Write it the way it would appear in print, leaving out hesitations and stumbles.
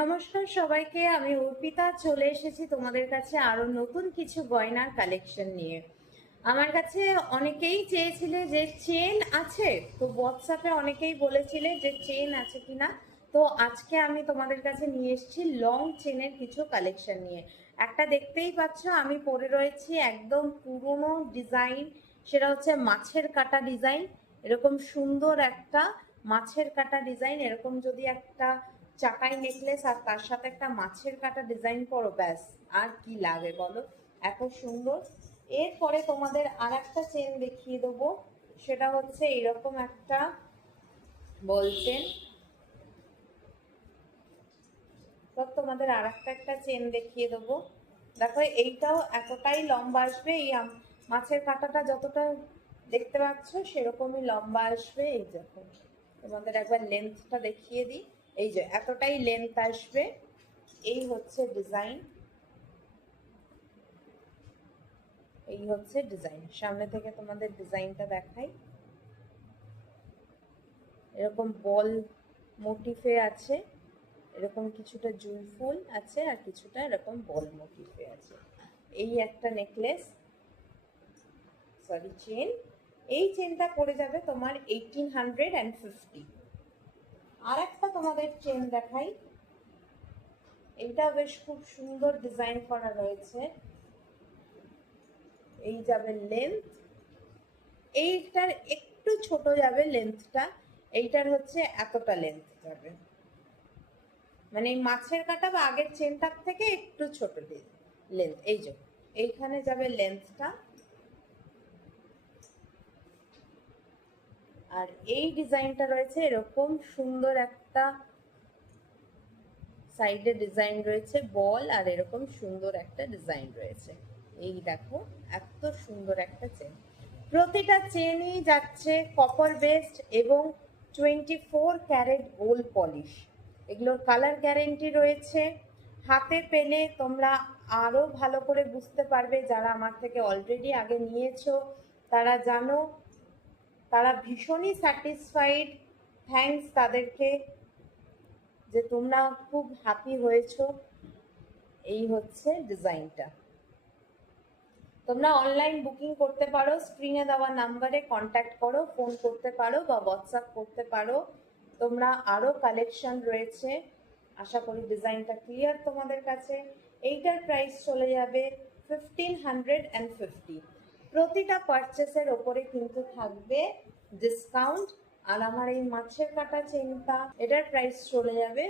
নমস্কার সবাইকে, আমি অর্পিতা চলে এসেছি তোমাদের কাছে আরো নতুন কিছু গয়নার কালেকশন নিয়ে। আমার কাছে অনেকেই চেয়েছিলে যে চেন আছে, তো হোয়াটসঅ্যাপে অনেকেই বলেছিলে যে চেন আছে কিনা। তো আজকে আমি তোমাদের কাছে নিয়ে এসেছি লং চেনের কিছু কালেকশন নিয়ে। একটা দেখতেই পাচ্ছ আমি পরে রয়েছি একদম পুরনো ডিজাইন, সেটা হচ্ছে মাছের কাটা ডিজাইন। এরকম সুন্দর একটা মাছের কাটা ডিজাইন, এরকম যদি একটা চাকাই নেকলেস আর তার সাথে একটা মাছের কাটা ডিজাইন করো, ব্যাস আর কি লাগে বলো, এত সুন্দর। এরপরে তোমাদের আর একটা চেন দেখিয়ে দেবো, সেটা হচ্ছে এরকম একটা বলছেন। তো তোমাদের আর একটা চেন দেখিয়ে দেবো। দেখো এইটাও এতটাই লম্বা আসবে, এই মাছের কাঁটাটা যতটা দেখতে পাচ্ছ সেরকমই লম্বা আসবে। এই দেখো তোমাদের একবার লেন্থটা দেখিয়ে দিই, এই যে এতটাই লেন্থ আসবে। এই হচ্ছে ডিজাইন, এই হচ্ছে ডিজাইন। সামনে থেকে তোমাদের ডিজাইনটা দেখাই। এরকম বল মোটিফে আছে, এরকম কিছুটা জুই ফুল আছে আর কিছুটা এরকম বল মোটিফে আছে। এই একটা নেকলেস, সরি চেন। এই চেনটা পড়ে যাবে তোমার 1850। আর একটা তোমাদের চেন দেখাই, এইটা বেশ খুব সুন্দর ডিজাইন করা রয়েছে। এই যাবে লেন্থ, এইটার একটু ছোট যাবে লেন্থটা, এইটার হচ্ছে এতটা লেন্থ যাবে, মানে এই মাছের কাটা বা আগের চেনটার থেকে একটু ছোট লেন্থ। এই যে এইখানে যাবে লেন্থটা। আর এই ডিজাইনটা রয়েছে এরকম সুন্দর একটা সাইডে ডিজাইন রয়েছে বল, আর এরকম সুন্দর একটা ডিজাইন রয়েছে। এই দেখো এত সুন্দর একটা চেন। প্রতিটা চেনই যাচ্ছে কপার বেসড এবং 24 ক্যারেট গোল্ড পলিশ। এগুলোর কালার গ্যারেন্টি রয়েছে। হাতে পেলে তোমরা আরো ভালো করে বুঝতে পারবে, যারা আমার থেকে অলরেডি আগে নিয়েছো তারা জানো, তারা ভীষণই স্যাটিসফাইড। থ্যাঙ্কস তাদেরকে যে তোমরা খুব হ্যাপি হয়েছো। এই হচ্ছে ডিজাইনটা। তোমরা অনলাইন বুকিং করতে পারো, স্ক্রিনে দেওয়া নাম্বারে কন্ট্যাক্ট করো, ফোন করতে পারো বা হোয়াটসঅ্যাপ করতে পারো। তোমরা আরো কালেকশন রয়েছে, আশা করি ডিজাইনটা ক্লিয়ার তোমাদের কাছে। এইটার প্রাইস চলে যাবে 1550। প্রতিটা পারচেসের ওপরে কিন্তু থাকবে ডিসকাউন্ট। আর আমার এই মাছের কাটা চেনটা, এটার প্রাইস চলে যাবে